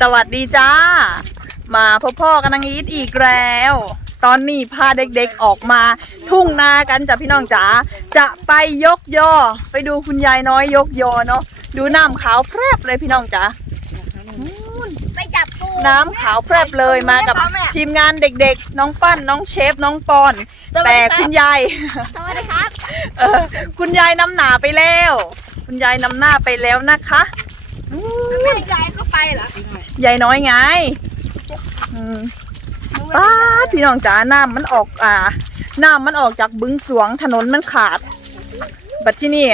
สวัสดีจ้า มาพบพ่อกันนางอีทอีกแล้ว ตอนนี้พาเด็กๆออกมา ทุ่งนากันจ้ะพี่น้องจ๋าจะไปยกยอ ไปดูคุณยายน้อยยกยอเนาะดูน้ำขาวแพรบเลยพี่น้องจ๋าไปจับปูน้ำขาวแพรบเลยมากับทีมงานเด็กๆ น้องปั้นน้องเชฟน้องปอน แต่คุณยายสวัสดีครับเออคุณยายนำหนาไปแล้ว คุณยายนำหน้าไปแล้วนะคะอู้แม่ยายเข้าไปเหรอ ยายน้อยไง อืมป้าดพี่น้องจ๋าน้ำมันออกอ่าน้ำมันออกจากบึงสวงถนนมันขาด บัดที่นี่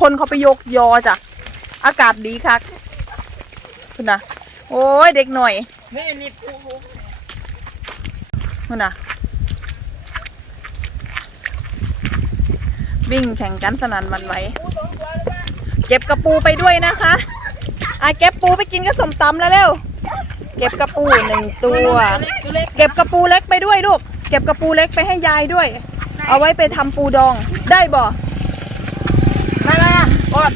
คนเขาไปยกยอจ้ะ อากาศดีคักคุณนะโอ้ยเด็กหน่อยนี่นี่ปูคุณนะวิ่งแข่งกันสนั่นหวันไหวเก็บกระปูไปด้วยนะคะ อะเก็บปูไปกินกับสมตำแล้วเร็ว เก็บกระปูหนึ่งตัว เก็บกระปูเล็กไปด้วยลูก เก็บกระปูเล็กไปให้ยายด้วย เอาไว้ไปทำปูดอง ได้บ่ได้ไหมอะกด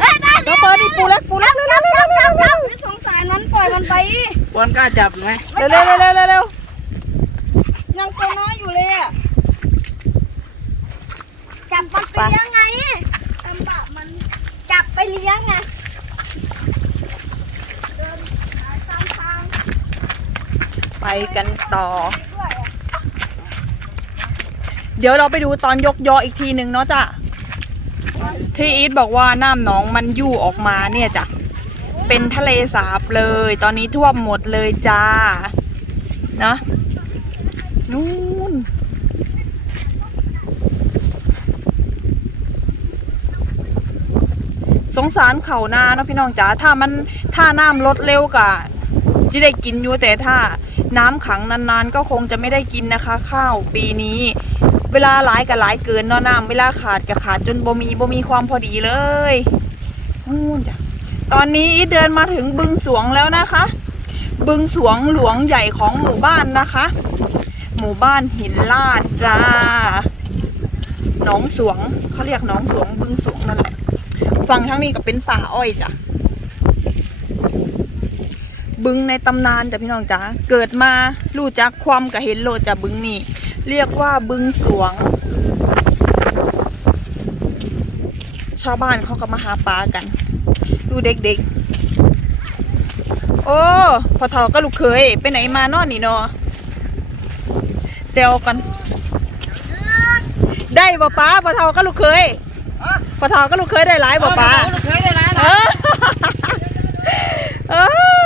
เฮ้ยได้น้องเปิดนี่ปูเล็กปูเล็กเร็วเร็วเร็วเร็วเร็วสงสารมันปล่อยมันไปบอลกล้าจับไหมเร็วเร็วเร็วเร็วเร็วเร็วยังตัวน้อยอยู่เลยอะจับมันไปเลี้ยงไงลำบากมันจับไปเลี้ยงไงเดินหาตามทาง ไป กันต่อ เดี๋ยวเราไปดูตอนยกยออีกทีหนึ่งเนาะจ้ะที่อีทบอกว่าน้ำหนองมันยู่ออกมาเนี่ยจ้ะเป็นทะเลสาบเลย ตอนนี้ท่วมหมดเลยจ้านะนู่นสงสารเขานาเนาะพี่น้องจ๋าถ้ามันถ้าน้ำลดเร็วกะจะได้กินอยู่แต่ถ้า น้ำขังนานๆ ก็คงจะไม่ได้กินนะคะ ข้าวปีนี้ เวลาหลายกับหลายเกินเนาะน้ำเวลาขาดกับขาดจนบ่มีบ่มีความพอดีเลยนู่นจ้ะตอนนี้เดินมาถึงบึงสวงแล้วนะคะ บึงสวงหลวงใหญ่ของหมู่บ้านนะคะ หมู่บ้านหินลาดจ้าหนองสวงเขาเรียกหนองสวงบึงสวงนั่นแหละฝั่งทั้งนี้ก็เป็นป่าอ้อยจ้ะ บึงในตำนานจ้ะพี่น้องจ๋าเกิดมารู้จักความกับเห็นโลดจ้ะบึงนี่เรียกว่าบึงสวง ชาวบ้านเขาก็มาหาปลากัน ดูเด็กๆ โอ้พอทอก็ลูกเคยไปไหนมานอนนี่เนาะเซลกัน ได้บ่ป้าพอทอก็ลูกเคยพอทอก็ลูกเคยได้หลายบ่ป้าเคยได้แล้วเออเออเอ้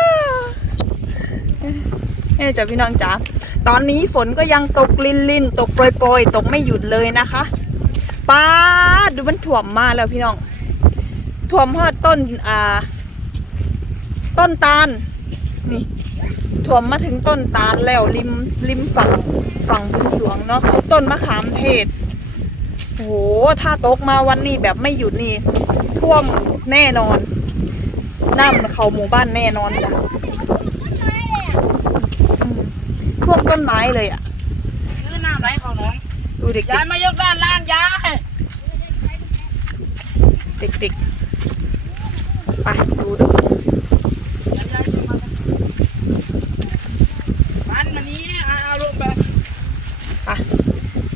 จ้ะพี่น้องจ๋าตอนนี้ฝนก็ยังตกลินลินตกโปรยโปรยตกไม่หยุดเลยนะคะป้าดูมันถ่วมมาแล้วพี่น้องถ่วมฮอดต้นอ่า ต้นตาลนี่ถ่วมมาถึงต้นตาลแล้วริมริมฝั่งฝั่งบุญสวงเนาะต้นมะขามเทศโอ้โหถ้าตกมาวันนี้แบบไม่หยุดนี่ท่วมแน่นอนน้ำเขาหมู่บ้านแน่นอนจ้ะ ท่วมต้นไม้เลยอะคือน้ำไหลของน้องดูเด็กยายมายกด้านล่างยายๆเด็กๆไปดูดูมันมันนี้เอาลงไปไป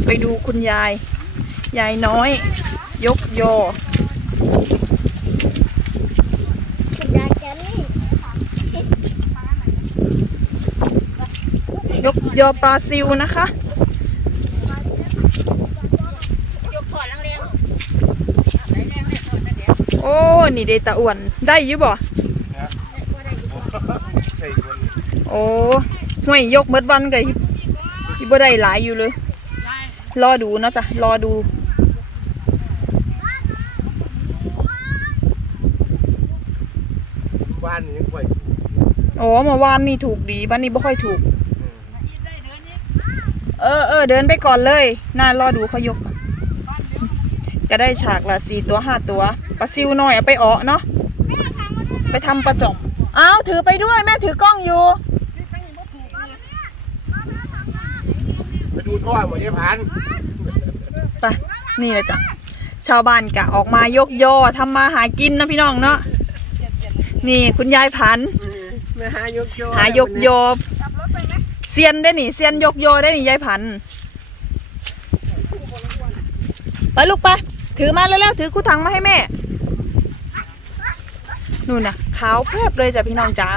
ไปดูคุณยาย ยายน้อย ยกโยอ คุณยายแกนี่ ยกยอปลาซิวนะคะยกขอดแรงโอ้นี่เดตาอ้วนได้อยุบ่โอ้ห่วยยกเบิดวันกันที่บ่ได้หลายอยู่เลย รอดูเนาะจ้ะรอดูบ้านนี้ค่อยโอ้เมื่อวานนี่ถูกดีบ้านนี้ไม่ค่อยถูก เออเออเดินไปก่อนเลยน่ารอดูเขายกก่อนก็ได้ฉากละสี่ตัวห้าตัวปลาซิวหน่อยเอาไปเอะเนาะไปทำปลาจ่อมอ้าวถือไปด้วยแม่ถือกล้องอยู่ ไปดูท่อหมดยายพันไปนี่แหละจ้ะชาวบ้านกะออกมายกยอทำมาหากินนะพี่น้องเนาะนี่คุณยายพันธุ์มาหายกโยหายกโยเซียนได้หนิเซียนยกโยได้หนิยายพันไปลูกไปถือมาแล้วๆถือคู่ถังมาให้แม่นู่นน่ะขาวแพรบเลยจ้ะพี่น้องจ๋า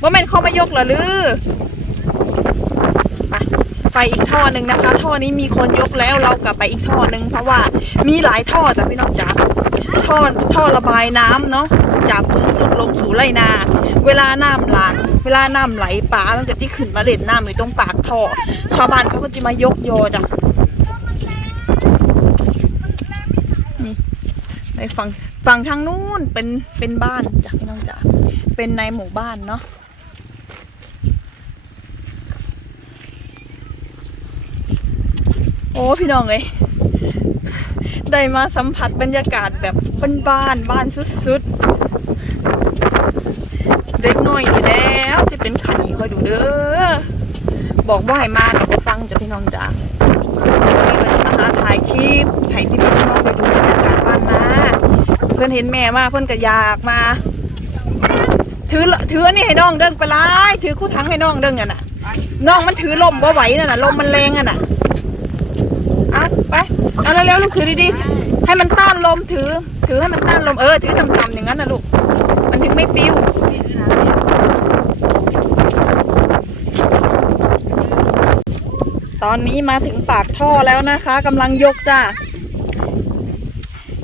ว่าแม่นเข้ามายกเหรอลือไปไปอีกท่อหนึ่งนะคะ ท่อนี้มีคนยกแล้วเรากลับไปอีกท่อหนึ่งเพราะว่ามีหลายท่อจ้ะพี่น้องจ๋า ท่อท่อระบายน้ำเนาะจากพื้นสุดลงสู่ไรนา เวลาน้ำหลากเวลาน้ำไหลป่ามันก็จะขึ้นมาเล่นน้ำอยู่ตรงปากท่อ ชาวบ้านเขาก็จะมายกโยจ้ะนี่ไปฝั่งฝั่งทางนู้นเป็นเป็นบ้านจ้ะพี่น้องจ๋าเป็นในหมู่บ้านเนาะโอ้พี่น้องเอ้ย ได้มาสัมผัสบรรยากาศแบบบ้านๆบ้านสุดๆ เด็กน้อยนี่แล้วจะเป็นไข่คอยดูเด้อ บอกว่าให้มากับฟังจะพี่น้องจ๋าวันนี้เราจะถ่ายคลิปถ่ายคลิปให้พี่น้องไปดูบรรยากาศบ้านนะ เพื่อนเห็นแม่มาเพื่อนก็อยากมา ถือถือนี่ให้น้องเดิงไปไล่ถือคู่ทั้งให้น้องเดิงอะน่ะน้องมันถือลมบ่ไหวน่ะน่ะลมมันแรงอะน่ะ ไปเอาเร็วๆลูกถือดีๆให้มันต้านลมถือ ถือให้มันต้านลมเออถือต่ำๆอย่างนั้นนะลูกมันถึงไม่ปิ้วตอนนี้มาถึงปากท่อแล้วนะคะกำลังยกจ้า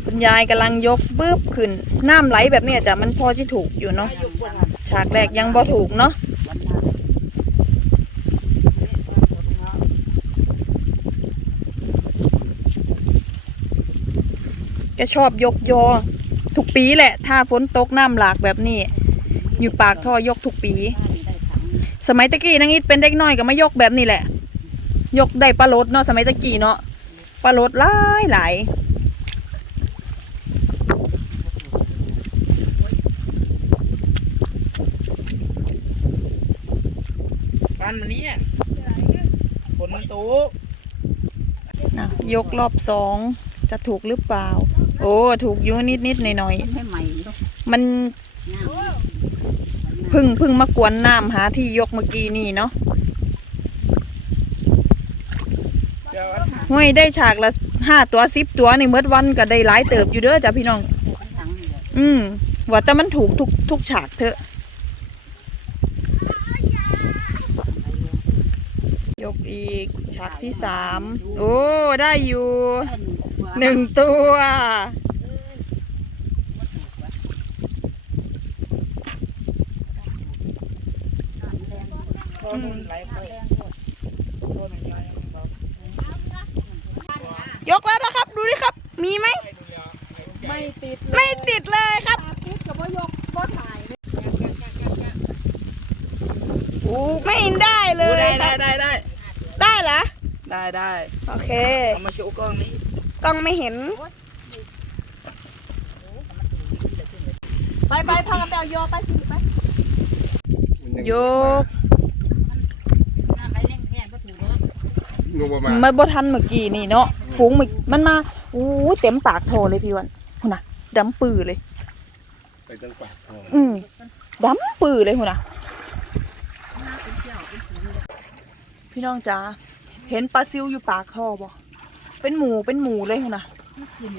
คุณยายกำลังยกบึ้บขึ้นน้ำไหลแบบนี้จ้ะมันพอที่ถูกอยู่เนาะฉากแรกยังบ่ถูกเนาะ แกชอบยกยอ ทุกปีแหละ ถ้าฝนตกน้ำหลากแบบนี้ อยู่ปากท่อยกทุกปี สมัยตะกี้นางอีทเป็นเด็กน้อยก็มายกแบบนี้แหละ ยกได้ปลาลดเนาะสมัยตะกี้เนาะปลาลดหลายหลายปันมันนี้ฝนมันตกนะยกรอบสองจะถูกหรือเปล่า โอ้ถูกอยู่นิดนิดๆหน่อยหน่อยให้ใหม่ๆมันเพึ่งเพึ่งมากวนน้ำหาที่ยกเมื่อกี้นี่เนาะเดี๋ยวห้วยได้ฉากละห้าตัวสิบตัวในเมื่อวันก็ได้หลายเติบอยู่เด้อจ้ะพี่น้อง อืมว่าแต่มันถูกทุกทุกฉากเถอะ ยกอีกฉากที่สาม โอ้ ได้อยู่ หนึ่งตัวท่อนุ่นไหลเข้าท่อมันไหลเข้ายกแล้วนะครับ ดูดิครับ มีไหม ไม่ติดไม่ติดเลยครับโอ้ไม่เห็นได้เลโอ้ยได้คได้รับได้ได้ได้เหรอ ได้ได้โอเค เอามาโชว์กล้องนี้ กล้องไม่เห็น ไปไปพากันไปเอาโยไปสิไปโยกงงประมาณมันบ่ทันเมื่อกี้นี่เนาะฝูงมันมันมาอู้เต็มปากโทเลยพี่วันหุ่นน่ะดำปือเลย ไปตั้งปากทองอืมดำปือเลยหุ่นน่ะพี่น้องจ๋าเห็นปลาซิวอยู่ปากท่อบ่ เป็นหมูเป็นหมูเลยหุ่นน่ะ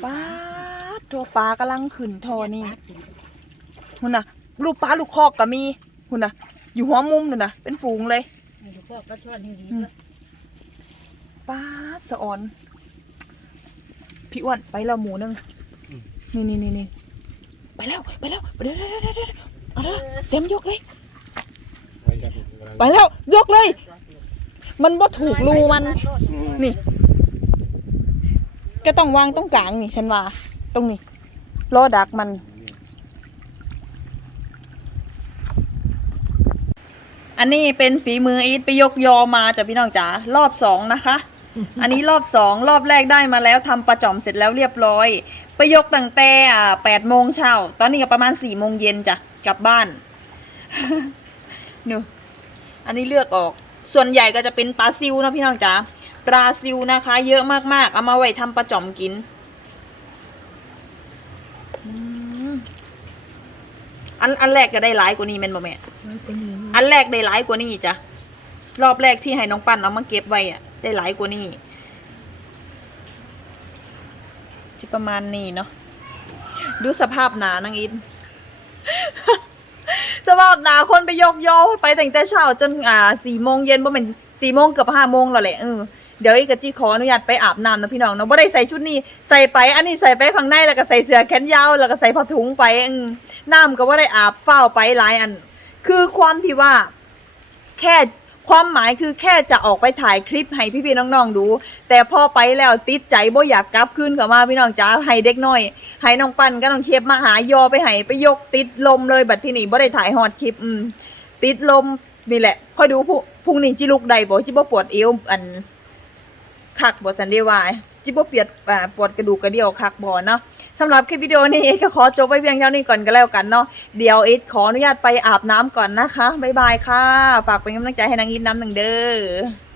ป้าดตัวปลากำลังขึ้นท่อนี่หุ่นน่ะ ลูกปลาลูกคอกก็มีหุ่นน่ะ อยู่หัวมุมนู่นน่ะ เป็นฝูงเลยป้าดสะออนพี่อ้วนไปแล้วหมูหนึงนี่นี่นี่นี่ไปแล้วไปแล้วเดี๋ยวเดี๋ยวเดี๋ยวเดี๋ยวเอาเถอะเต็มยกเลย ไปแล้วยกเลย มันบ่ถูกรูมันนี่ ก็ต้องวางตรงกลางนี่ฉันว่า ตรงนี้รอดักมัน อันนี้เป็นฝีมืออีทไปยกยอมาจากพี่น้องจ๋ารอบสองนะคะ อันนี้รอบสองรอบแรกได้มาแล้วทำประจอมเสร็จแล้วเรียบร้อย ไปยกตั้งแต่แปดโมงเช้าตอนนี้ก็ประมาณสี่โมงเย็นจ้ะกลับบ้านนูอันนี้เลือกออก ส่วนใหญ่ก็จะเป็นปลาซิวนะพี่น้องจ๋า ปลาซิวนะคะ เยอะมากๆ เอามาไว้ทำประจอมกินอืมอันอันแรกก็ได้หลายกว่านี้แม่นบ่แม่อันแรกได้หลายกว่านี้จ้ะรอบแรกที่ให้น้องปั้นเอามาเก็บไว้อะได้หลายกว่านี้จะประมาณนี้เนาะดูสภาพหนานางอินสภาพหนาคนไปยกยอไปตั้งแต่เช้าจนอ่าสี่โมงเย็นบ่เป็นสี่โมงเกือบห้าโมงแล้วแหละเออ เดี๋ยวอีกะจีขออนุญาตไปอาบน้ำนะพี่น้องเนาะบ่ได้ใส่ชุดนี้ใส่ไป อันนี้ใส่ไปข้างในแล้วก็ใส่เสื้อแขนยาวแล้วก็ใส่ผ้าถุงไปอืมน้ำก็บ่ได้อาบเฝ้าไปหลายอัน คือความที่ว่า แค่ความหมายคือแค่จะออกไปถ่ายคลิปให้พี่ๆน้องๆดู แต่พอไปแล้วติดใจบ่อยากกลับคืนเข้ามาพี่น้องจ้าให้เด็กน้อยให้น้องปันก็น้องเชฟมาหายอไปให้ไปยกติดลมเลยบัดที่นี่บ่ได้ถ่ายฮอดคลิปอืมติดลมนี่แหละค่อยดูพุ่งพรุ่งนี้จิลุกใดบ่จิบ่ปวดเอวอัน คักบ่สันไดวายจิบ่เปียดอ่าปวดกระดูกกระเดี่ยวคักบ่เนาะสำหรับคลิปวิดีโอนี้ก็ขอจบไว้เพียงเท่านี้ก่อนก็แล้วกันเนาะเดี๋ยวเอสขออนุญาตไปอาบน้ำก่อนนะคะบ๊ายบายค่ะ ฝากเป็นกำลังใจให้นางอินน้ำหนึ่งเด้อ